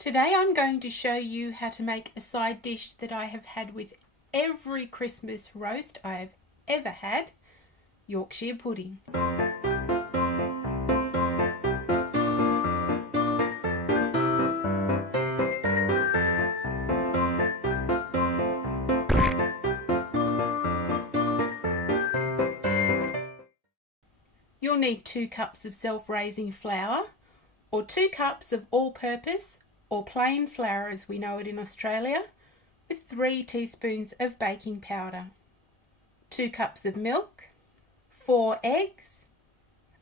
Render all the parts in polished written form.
Today I'm going to show you how to make a side dish that I have had with every Christmas roast I have ever had, Yorkshire pudding. You'll need 2 cups of self-raising flour, or 2 cups of all-purpose or plain flour as we know it in Australia, with 3 teaspoons of baking powder, 2 cups of milk, 4 eggs,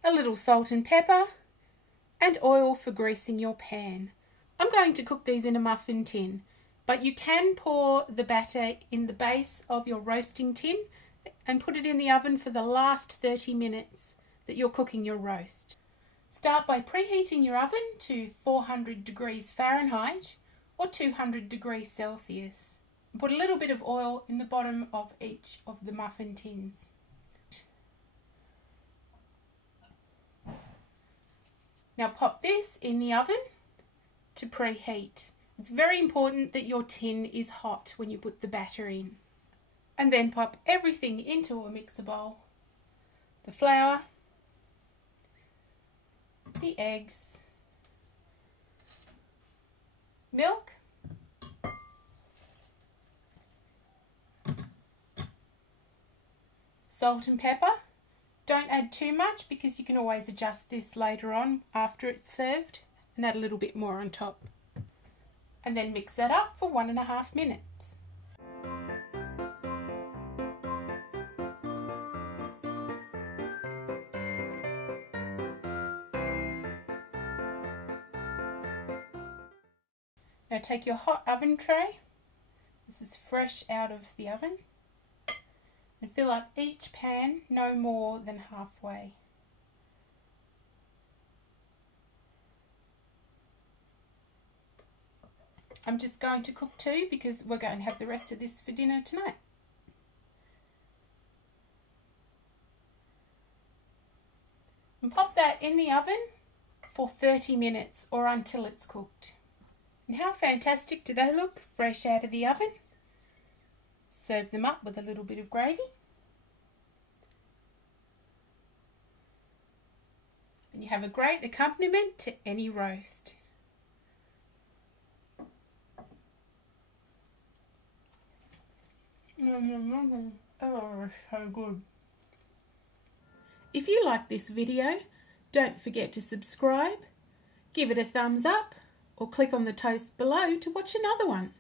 a little salt and pepper, and oil for greasing your pan. I'm going to cook these in a muffin tin, but you can pour the batter in the base of your roasting tin and put it in the oven for the last 30 minutes that you're cooking your roast. Start by preheating your oven to 400 degrees Fahrenheit or 200 degrees Celsius. Put a little bit of oil in the bottom of each of the muffin tins. Now pop this in the oven to preheat. It's very important that your tin is hot when you put the batter in. And then pop everything into a mixer bowl. The flour, the eggs, milk, salt and pepper. Don't add too much because you can always adjust this later on after it's served and add a little bit more on top. And then mix that up for 1.5 minutes. Now take your hot oven tray, this is fresh out of the oven, and fill up each pan no more than halfway. I'm just going to cook 2 because we're going to have the rest of this for dinner tonight. And pop that in the oven for 30 minutes or until it's cooked. And how fantastic do they look, fresh out of the oven? Serve them up with a little bit of gravy. And you have a great accompaniment to any roast. Oh, so good. If you like this video, don't forget to subscribe, give it a thumbs up, or click on the toast below to watch another one.